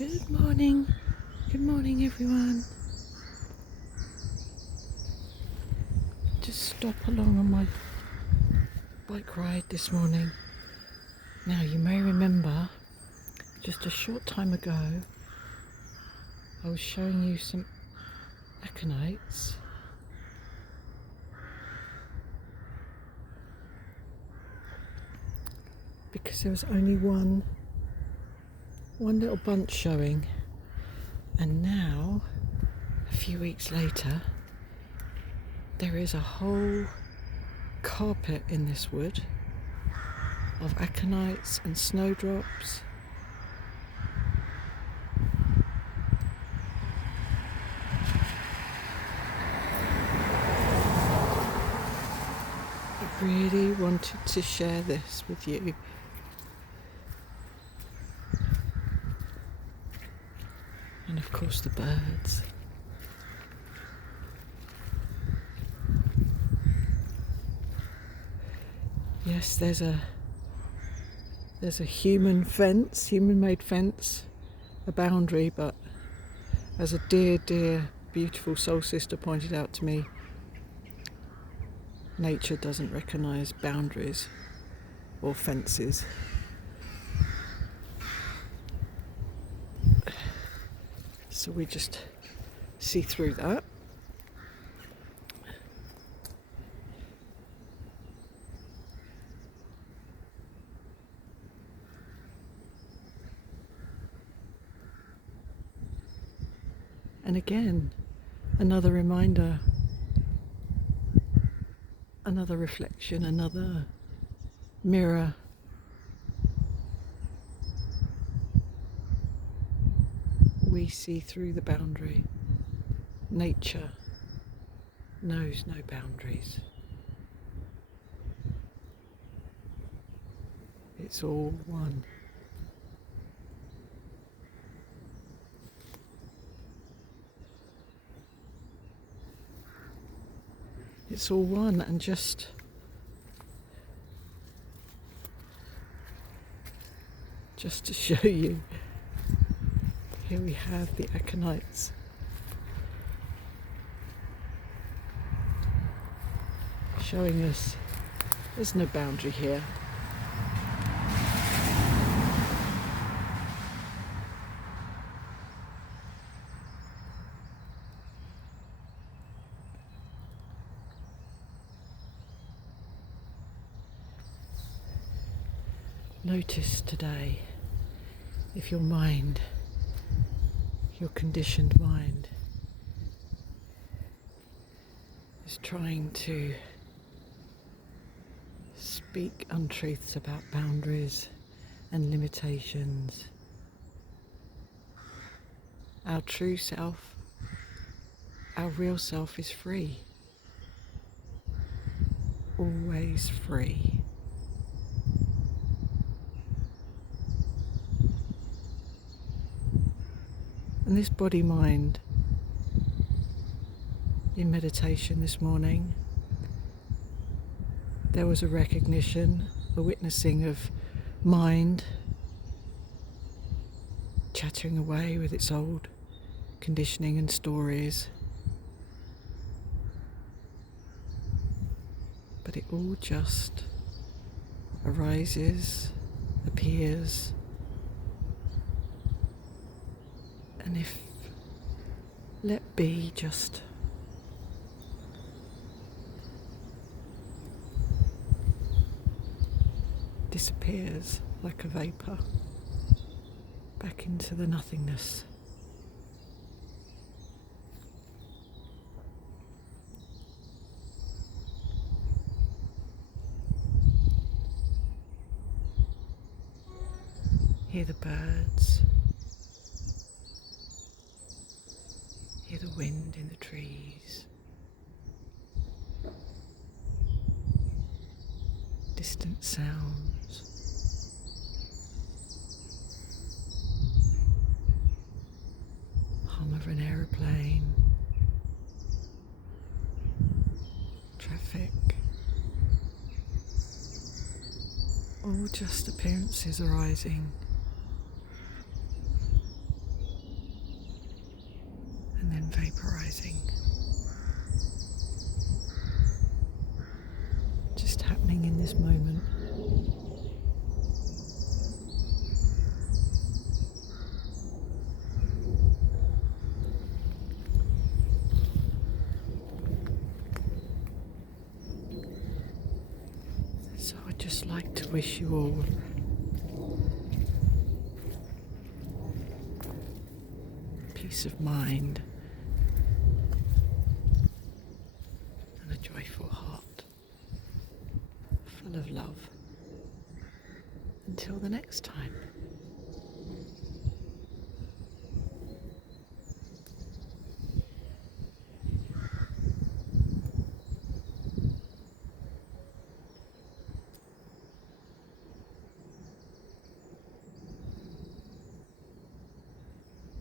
Good morning. Good morning, everyone. Just stop along on my bike ride this morning. Now, you may remember just a short time ago I was showing you some aconites. Because there was only one little bunch showing, and now, a few weeks later, there is a whole carpet in this wood of aconites and snowdrops. I really wanted to share this with you. And of course the birds. Yes, there's a human-made fence, a boundary, but as a dear, beautiful soul sister pointed out to me, nature doesn't recognise boundaries or fences. So we just see through that. And again, another reminder, another reflection, another mirror. We see through the boundary. Nature knows no boundaries. It's all one. It's all one, and just to show you, here we have the aconites. Showing us there's no boundary here. Notice today if your mind, your conditioned mind, is trying to speak untruths about boundaries and limitations. Our true self, our real self is free. Always free. And this body-mind, in meditation this morning, there was a recognition, a witnessing of mind chattering away with its old conditioning and stories. But it all just arises, appears, and if let be, just disappears like a vapour back into the nothingness. Hear the birds, hear the wind in the trees, distant sounds, hum of an aeroplane, traffic, all just appearances arising. and then vaporizing. Just happening in this moment. So I'd just like to wish you all peace of mind and a joyful heart, full of love. Until the next time.